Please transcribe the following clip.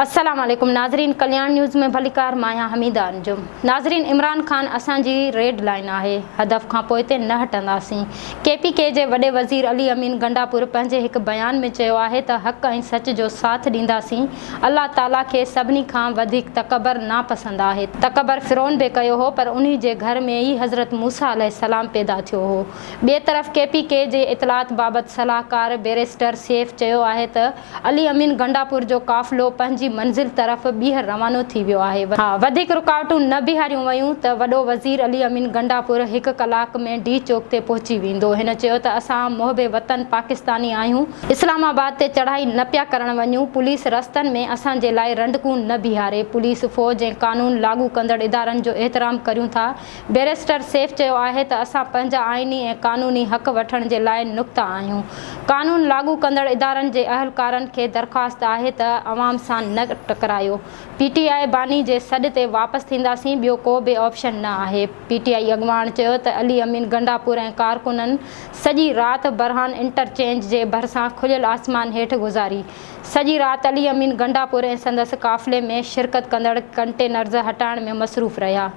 अस्सलाम वालेकुम नाज़रीन, कल्याण न्यूज़ में भलीकार माया हमीदा अंजुम। नाज़रीन, इमरान खान असांजी रेड लाइन आहे, हदफ़ खां पोइ ते न हटंदासीं। KPK जे वॾे वज़ीर अली अमीन गंडापुर पंहिंजे हिकु बयान में चयो आहे त हक़ ऐं सच जो साथ ॾींदासीं। अल्लाह ताला खे सभिनी खां वधीक तकबर नापसंद आहे। तकबर फिरौन बि कयो हो, पर उन्ही जे घर में ई हज़रत मूसा अलैहिस्सलाम पैदा थियो हो। ॿिए तरफ़ KPK जे इतलात बाबति सलाहकार बैरिस्टर सैफ चयो आहे त अली अमीन गंडापुर जो काफ़िलो पंहिंजी मंज़िल तरफ़ ॿीहर रवानो थी वियो आहे। वधीक रुकावटूं न बीहारियूं वयूं त वॾो वज़ीर अली अमीन गंडापुर 1 कलाक में D चौक ते पहुची वेंदो। हिन चयो त असां मुहिबे वतन पाकिस्तानी आहियूं, इस्लामाबाद ते चढ़ाई न पिया करण वञूं। पुलिस रस्तनि में असांजे लाइ रंडकूं न बीहारे। पुलिस फ़ौज ऐं कानून लागू कंदड़ इदारनि जो एहतराम करियूं था। बैरिस्टर सैफ चयो आहे त असां पंहिंजा आइनी ऐं कानूनी हक़ वठण जे लाइ नुक़्ता आहियूं। कानून लागू कंदड़ इदारनि जे अहलकारनि खे दरख़्वास्त आहे त अवाम सां न टकरायो। PTI बानी जे सॾ ते वापसि थींदासीं, ॿियो को बि ऑप्शन न आहे। PTI अॻवान चयो त अली अमीन गंडापुर ऐं कारकुननि सॼी राति बरहान इंटरचेंज जे भरिसां खुलियल आसमान हेठि गुज़ारी। सॼी राति अली अमीन गंडापुर ऐं संदसि काफ़िले में शिरकत कंदड़ कंटेनर्स हटाइण में मसरूफ़ रहिया।